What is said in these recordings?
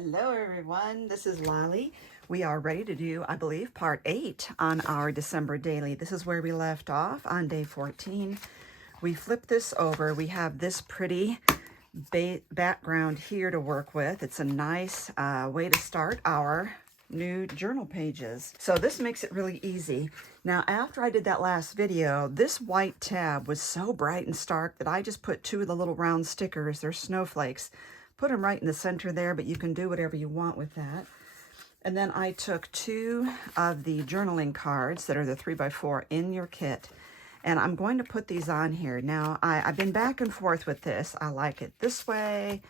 Hello everyone, this is Lolly. We are ready to do, I believe, part 8 on our December daily. This is where we left off on day 14. We flip this over. We have this pretty background here to work with. It's a nice way to start our new journal pages. So this makes it really easy. Now, after I did that last video, this white tab was so bright and stark that I just put 2 of the little round stickers. They're snowflakes. Put them right in the center there, but you can do whatever you want with that. And then I took 2 of the journaling cards that are the 3x4 in your kit. And I'm going to put these on here. Now, I've been back and forth with this. I like it this way.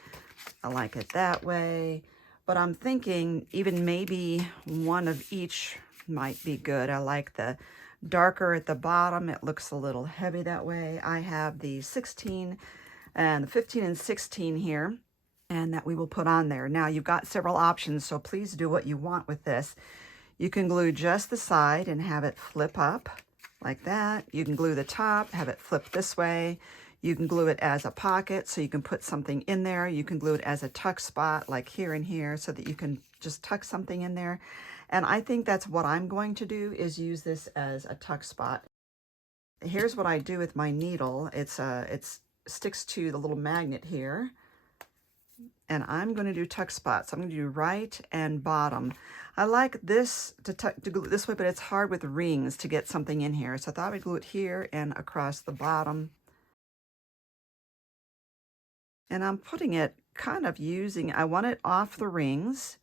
I like it that way. But I'm thinking even maybe one of each might be good. I like the darker at the bottom. It looks a little heavy that way. I have the 16 and the 15 and 16 here, and that we will put on there. Now, you've got several options, so please do what you want with this. You can glue just the side and have it flip up like that. You can glue the top, have it flip this way. You can glue it as a pocket, so you can put something in there. You can glue it as a tuck spot, like here and here, so that you can just tuck something in there. And I think that's what I'm going to do, is use this as a tuck spot. Here's what I do with my needle. It sticks to the little magnet here. And I'm going to do tuck spots. I'm going to do right and bottom. I like this to glue it this way, but it's hard with rings to get something in here. So I thought I'd glue it here and across the bottom. And I'm putting it kind of using, I want it off the rings.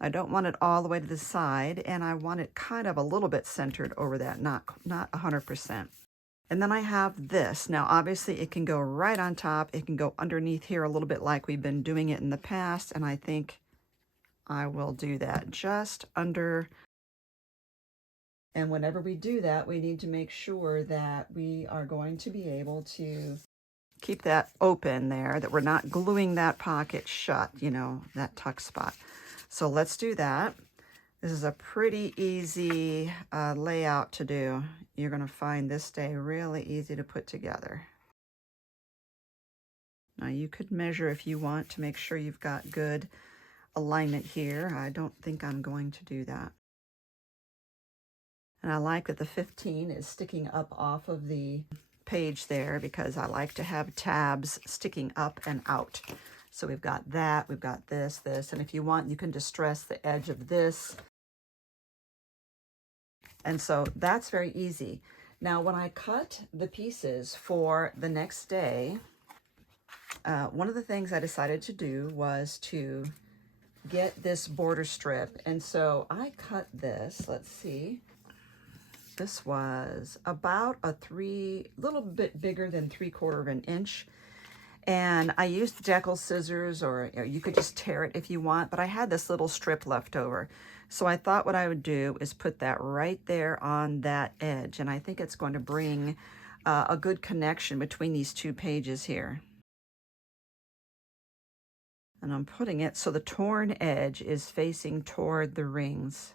I don't want it all the way to the side, and I want it kind of a little bit centered over that, not 100%. And then I have this. Now, obviously, it can go right on top. It can go underneath here a little bit like we've been doing it in the past. And I think I will do that just under. And whenever we do that, we need to make sure that we are going to be able to keep that open there, that we're not gluing that pocket shut, you know, that tuck spot. So let's do that. This is a pretty easy layout to do. You're going to find this day really easy to put together. Now, you could measure if you want to make sure you've got good alignment here. I don't think I'm going to do that. And I like that the 15 is sticking up off of the page there, because I like to have tabs sticking up and out. So we've got that, we've got this, and if you want, you can distress the edge of this. And so that's very easy. Now, when I cut the pieces for the next day, one of the things I decided to do was to get this border strip. And so I cut this, let's see. This was about a little bit bigger than 3/4 of an inch. And I used decal scissors, or you could just tear it if you want, but I had this little strip left over. So I thought what I would do is put that right there on that edge. And I think it's going to bring a good connection between these 2 pages here. And I'm putting it so the torn edge is facing toward the rings.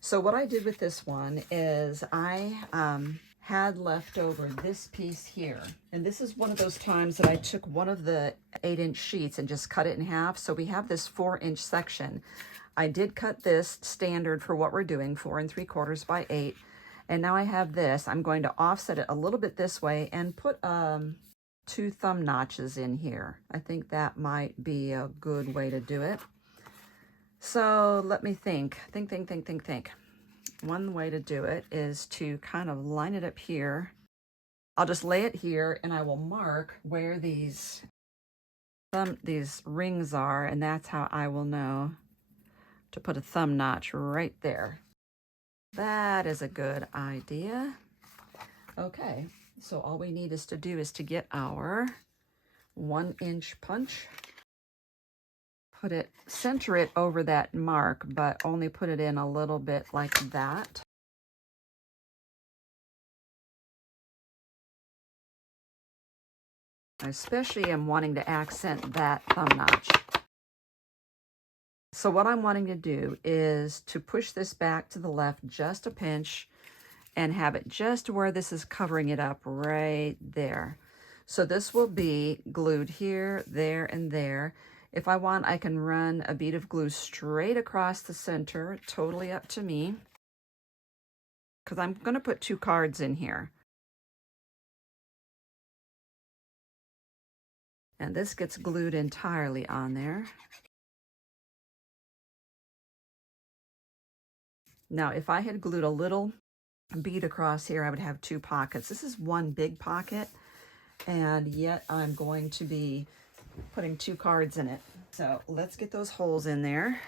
So what I did with this one is I had left over this piece here. And this is one of those times that I took one of the 8-inch sheets and just cut it in half. So we have this 4-inch section. I did cut this standard for what we're doing, 4 3/4 by 8. And now I have this. I'm going to offset it a little bit this way and put 2 thumb notches in here. I think that might be a good way to do it. So let me think. One way to do it is to kind of line it up here. I'll just lay it here, and I will mark where these rings are, and that's how I will know to put a thumb notch right there. That is a good idea. Okay, so all we need is to get our 1-inch punch. Center it over that mark, but only put it in a little bit like that. I especially am wanting to accent that thumb notch. So what I'm wanting to do is to push this back to the left just a pinch and have it just where this is covering it up right there. So this will be glued here, there, and there. If I want, I can run a bead of glue straight across the center, totally up to me, because I'm going to put 2 cards in here. And this gets glued entirely on there. Now, if I had glued a little bead across here, I would have 2 pockets. This is one big pocket, and yet I'm going to be putting 2 cards in it. So let's get those holes in there.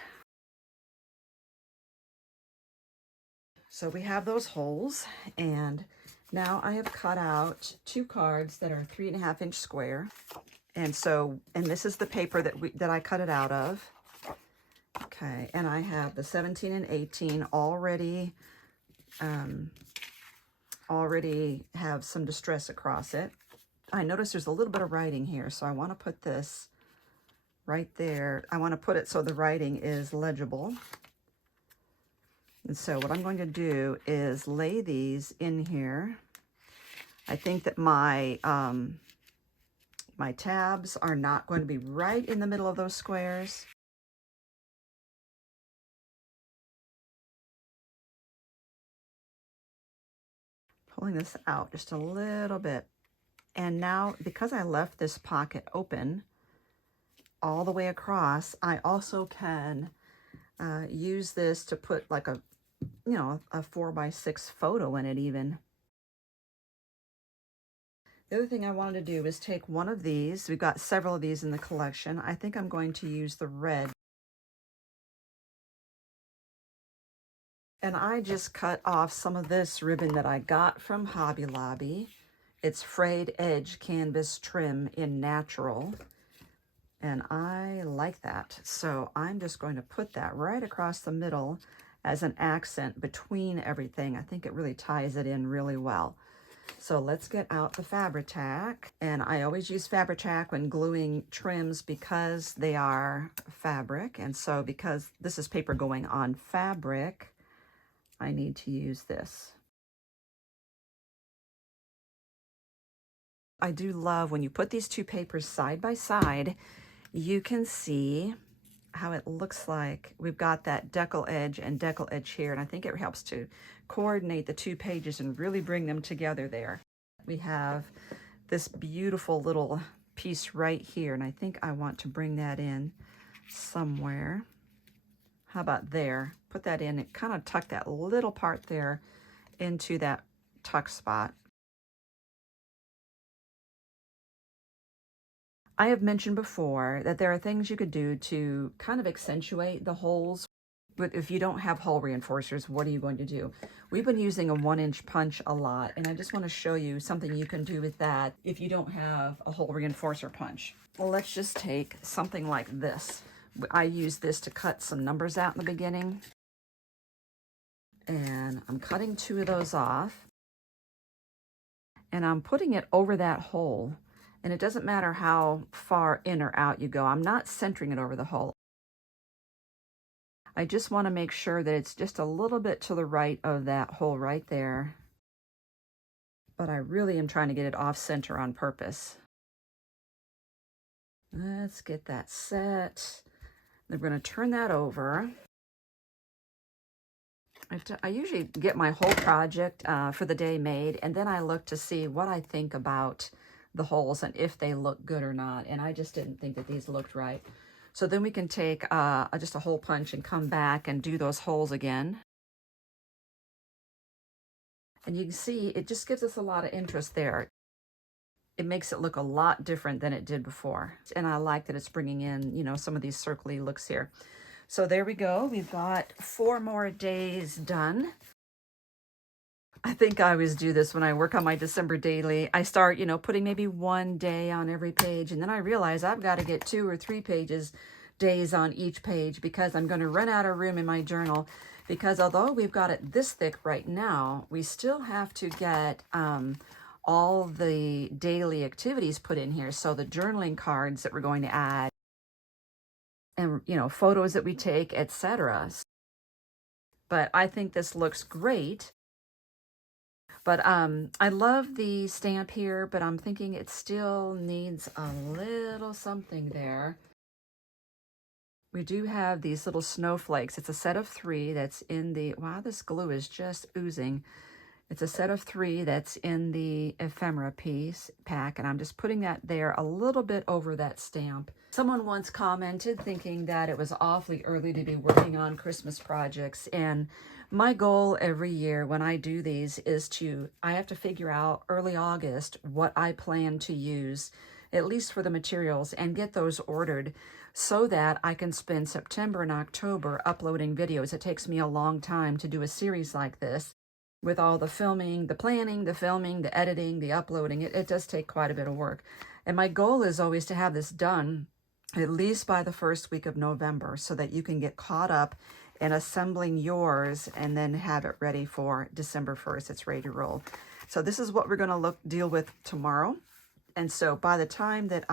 So we have those holes, and now I have cut out 2 cards that are 3.5-inch square. And this is the paper that I cut it out of. Okay, and I have the 17 and 18 already have some distress across it. I notice there's a little bit of writing here, so I want to put this right there. I want to put it so the writing is legible. And so what I'm going to do is lay these in here. I think that my my tabs are not going to be right in the middle of those squares. Pulling this out just a little bit. And now, because I left this pocket open all the way across, I also can use this to put like a 4x6 photo in it even. The other thing I wanted to do is take one of these. We've got several of these in the collection. I think I'm going to use the red. And I just cut off some of this ribbon that I got from Hobby Lobby. It's frayed edge canvas trim in natural. And I like that. So I'm just going to put that right across the middle as an accent between everything. I think it really ties it in really well. So let's get out the Fabri-Tac. And I always use Fabri-Tac when gluing trims because they are fabric. And so because this is paper going on fabric, I need to use this. I do love when you put these 2 papers side by side, you can see how it looks like we've got that decal edge and decal edge here, and I think it helps to coordinate the 2 pages and really bring them together there. We have this beautiful little piece right here, and I think I want to bring that in somewhere. How about there? Put that in and kind of tuck that little part there into that tuck spot. I have mentioned before that there are things you could do to kind of accentuate the holes. But if you don't have hole reinforcers, what are you going to do? We've been using a 1-inch punch a lot, and I just want to show you something you can do with that if you don't have a hole reinforcer punch. Well, let's just take something like this. I use this to cut some numbers out in the beginning. And I'm cutting 2 of those off. And I'm putting it over that hole. And it doesn't matter how far in or out you go. I'm not centering it over the hole. I just want to make sure that it's just a little bit to the right of that hole right there. But I really am trying to get it off center on purpose. Let's get that set. Then we're going to turn that over. I usually get my whole project for the day made, and then I look to see what I think about the holes and if they look good or not. And I just didn't think that these looked right. So then we can take just a hole punch and come back and do those holes again. And you can see it just gives us a lot of interest there. It makes it look a lot different than it did before. And I like that it's bringing in, some of these circly looks here. So there we go. We've got 4 more days done. I think I always do this when I work on my December daily. I start, putting maybe 1 day on every page, and then I realize I've got to get 2 or 3 days on each page because I'm going to run out of room in my journal. Because although we've got it this thick right now, we still have to get all the daily activities put in here. So the journaling cards that we're going to add, and photos that we take, etc. But I think this looks great. But I love the stamp here, but I'm thinking it still needs a little something there. We do have these little snowflakes. It's a set of 3 that's in the, wow, this glue is just oozing. It's a set of 3 that's in the ephemera piece pack, and I'm just putting that there a little bit over that stamp. Someone once commented thinking that it was awfully early to be working on Christmas projects, and my goal every year when I do these is I have to figure out early August what I plan to use, at least for the materials, and get those ordered so that I can spend September and October uploading videos. It takes me a long time to do a series like this. With all the filming, the planning, the filming, the editing, the uploading, it does take quite a bit of work. And my goal is always to have this done at least by the first week of November so that you can get caught up in assembling yours and then have it ready for December 1st. It's ready to roll. So this is what we're going to deal with tomorrow. And so by the time that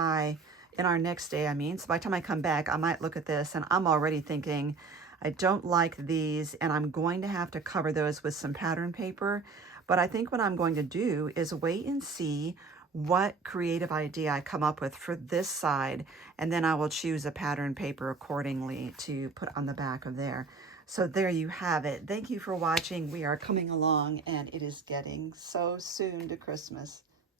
in our next day, so by the time I come back, I might look at this and I'm already thinking, I don't like these, and I'm going to have to cover those with some pattern paper. But I think what I'm going to do is wait and see what creative idea I come up with for this side, and then I will choose a pattern paper accordingly to put on the back of there. So there you have it. Thank you for watching. We are coming along, and it is getting so soon to Christmas.